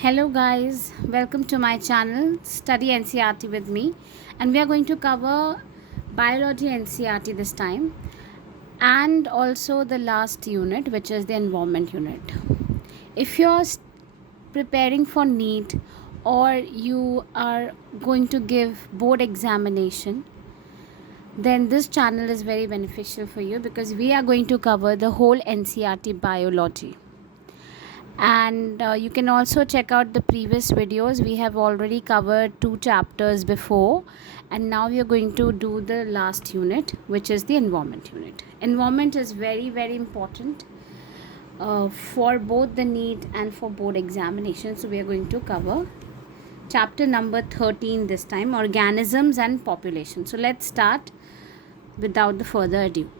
Hello guys, welcome to my channel Study NCERT with me, and we are going to cover biology NCERT this time and also the last unit, which is the environment unit. If you're preparing for NEET or you are going to give board examination, then this channel is very beneficial for you because we are going to cover the whole NCERT biology. And you can also check out the previous videos. We have already covered 2 chapters before, and now we are going to do the last unit, which is the environment unit. Environment is very important for both the NEET and for board examination. So we are going to cover chapter number 13 this time, organisms and population. So let's start without the further ado.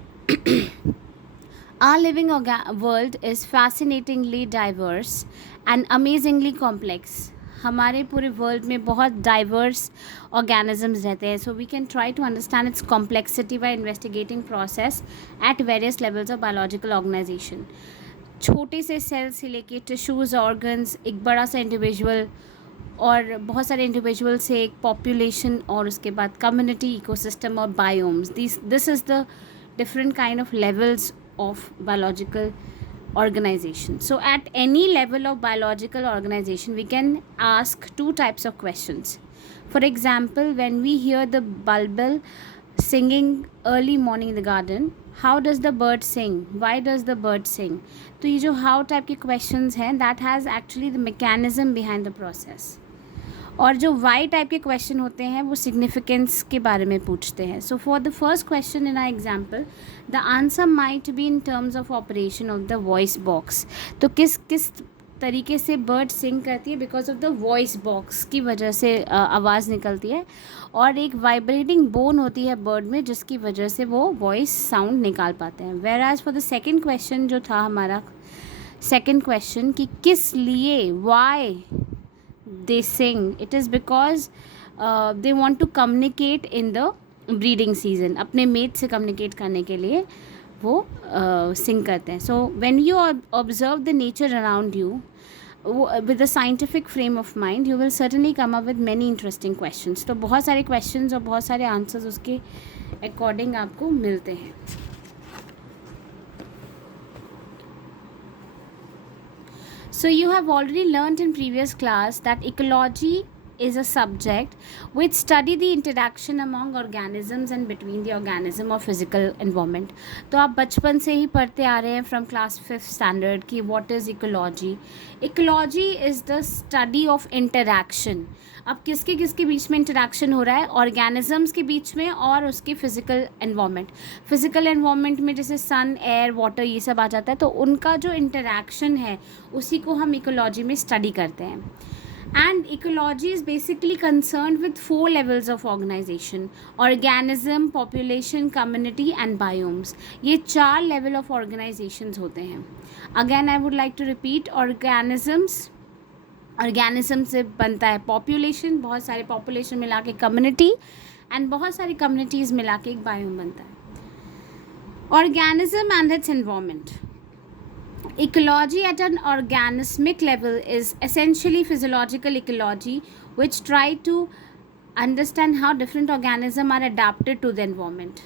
Our living world is fascinatingly diverse and amazingly complex. हमारे पूरे world में बहुत diverse organisms रहते हैं, so we can try to understand its complexity by investigating process at various levels of biological organisation. छोटे से cell से लेके टिश्यूज़, ऑर्गन्स, एक बड़ा सा इंडिविजुअल और बहुत सारे इंडिविजुअल से एक पॉपुलेशन, और उसके बाद कम्युनिटी, इकोसिस्टम और biomes. This is the different kind of levels of biological organization. So at any level of biological organization, we can ask 2 types of questions. For example, when we hear the bulbul singing early morning in the garden, how does the bird sing? Why does the bird sing? तो ये जो how type के questions हैं, that has actually the mechanism behind the process. और जो Y type के question होते हैं वो सिग्निफिकेंस के बारे में पूछते हैं. So for the first question in are example, the answer might be in terms of operation of the voice box. तो किस किस तरीके से बर्ड सिंग करती है? Because of the voice box की वजह से आवाज़ निकलती है, और एक वाइब्रेटिंग बोन होती है बर्ड में जिसकी वजह से वो वॉइस साउंड निकाल पाते हैं. Whereas for the second question जो था हमारा सेकेंड क्वेश्चन कि किस लिए, why they sing, it is because they want to communicate in the breeding season. अपने mate से communicate करने के लिए वो sing करते हैं. So when you observe the nature around you with a scientific frame of mind, you will certainly come up with many interesting questions. तो बहुत सारे questions और बहुत सारे answers उसके according आपको मिलते हैं. So you have already learned in previous class that ecology is a subject which study the interaction among organisms and between the organism or physical environment. तो आप बचपन से ही पढ़ते आ रहे हैं from class 5th standard कि what is ecology. Ecology is the study of interaction. अब किसके किसके बीच में इंटरेक्शन हो रहा है? ऑर्गेनिजम्स के बीच में और उसके फिजिकल एनवायरनमेंट. फिजिकल एनवायरनमेंट में जैसे सन, एयर, वाटर, ये सब आ जाता है, तो उनका जो इंटरेक्शन है उसी को हम इकोलॉजी में स्टडी करते हैं. And ecology is basically concerned with 4 levels of organization: organism, population, community and biomes. ये 4 level of organizations होते हैं. Again I would like to repeat, organism से बनता है population, बहुत सारे population मिला के community, and बहुत सारी communities मिला के एक biome बनता है. Organism and its environment. Ecology at an organismic level is essentially physiological ecology, which try to understand how different organisms are adapted to the environment.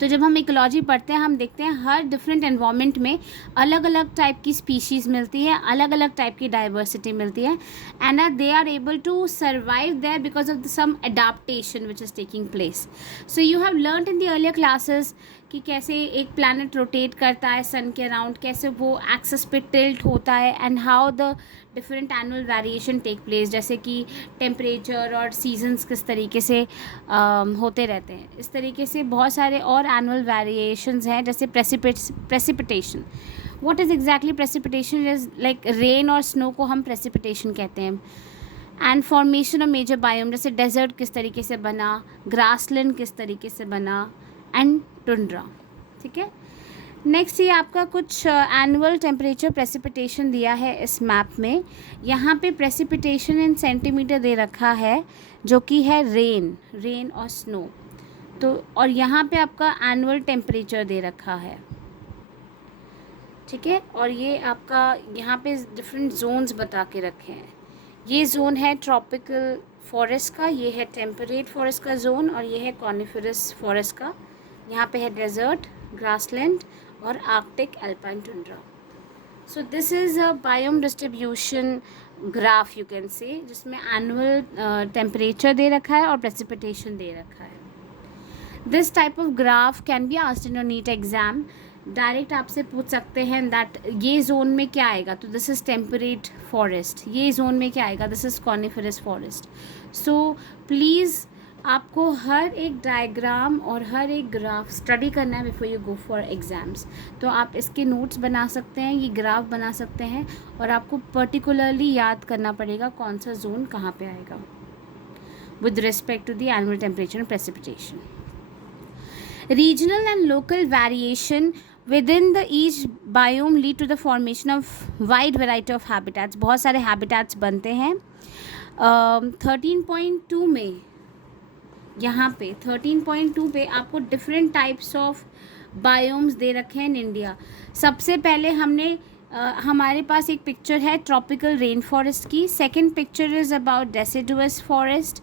तो जब हम इकोलॉजी पढ़ते हैं हम देखते हैं हर डिफरेंट एनवायरनमेंट में अलग अलग टाइप की स्पीशीज़ मिलती है, अलग अलग टाइप की डाइवर्सिटी मिलती है, and they are able to survive there because of some adaptation which is taking place. So you have learned in the earlier classes कि कैसे एक प्लैनेट रोटेट करता है सन के अराउंड, कैसे वो एक्सिस पे टिल्ट होता है, and how the different annual variation take place, जैसे कि टेम्परेचर और सीजन्स किस तरीके से होते रहते हैं. इस तरीके से बहुत सारे और एनुअल वेरिएशंस हैं, जैसे precipitation. What is exactly precipitation? Is like rain और स्नो को हम प्रेसिपिटेशन कहते हैं. And formation of major biome, जैसे डेजर्ट किस तरीके से बना, ग्रासलैंड किस तरीके से बना, एंड टुंड्रा. ठीक है. नेक्स्ट ये आपका कुछ एनुअल टेम्परेचर प्रेसिपिटेशन दिया है इस मैप में. यहाँ पे प्रेसिपिटेशन इन सेंटीमीटर दे रखा है जो कि है रेन और स्नो. तो और यहाँ पे आपका एनुअल टेम्परेचर दे रखा है. ठीक है। और ये आपका यहाँ पे डिफरेंट जोन्स बता के रखे हैं। ये जोन है ट्रॉपिकल फॉरेस्ट का, ये है टेम्परेट फॉरेस्ट का जोन, और ये है कॉनिफरस फॉरेस्ट का। यहाँ पे है डेजर्ट, ग्रासलैंड और Arctic alpine tundra. So this is a biome distribution graph you can say, जिसमें एनुअल टेम्परेचर दे रखा है और प्रेसिपिटेशन दे रखा है। This type of graph can be asked in your NEET exam. Direct आपसे पूछ सकते हैं दैट ये जोन में क्या आएगा, तो दिस इज़ टेम्परेट फॉरेस्ट, ये जोन में क्या आएगा, this is coniferous forest. So please आपको हर एक डायग्राम और हर एक ग्राफ स्टडी करना है before you go for exams. तो आप इसके नोट्स बना सकते हैं, ये ग्राफ बना सकते हैं, और आपको पर्टिकुलरली याद करना पड़ेगा कौन सा जोन कहाँ पे आएगा with respect to the annual temperature and precipitation. Regional and local variation within the each biome lead to the formation of wide variety of habitats. बहुत सारे habitats बनते हैं। 13.2 में, यहाँ पे 13.2 पे आपको डिफरेंट टाइप्स ऑफ बायोम्स दे रखे हैं इन इंडिया। सबसे पहले हमने हमारे पास एक पिक्चर है ट्रॉपिकल रेन फॉरेस्ट की, second picture is about deciduous forest,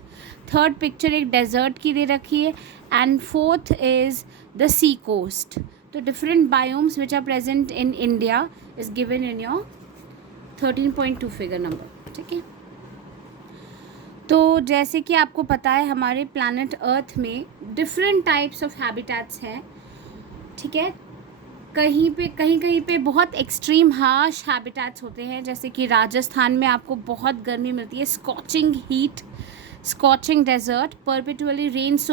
third picture एक डेजर्ट की दे रखी है, and fourth is the sea coast. तो different biomes which are present in India is given in your 13.2 figure number, ठीक है। तो जैसे कि आपको पता है हमारे प्लैनेट अर्थ में डिफरेंट टाइप्स ऑफ हैबिटेट्स हैं, ठीक है। कहीं पे बहुत एक्सट्रीम हार्श हैबिटेट्स होते हैं, जैसे कि राजस्थान में आपको बहुत गर्मी मिलती है, scorching heat, scorching desert, perpetually rain, सो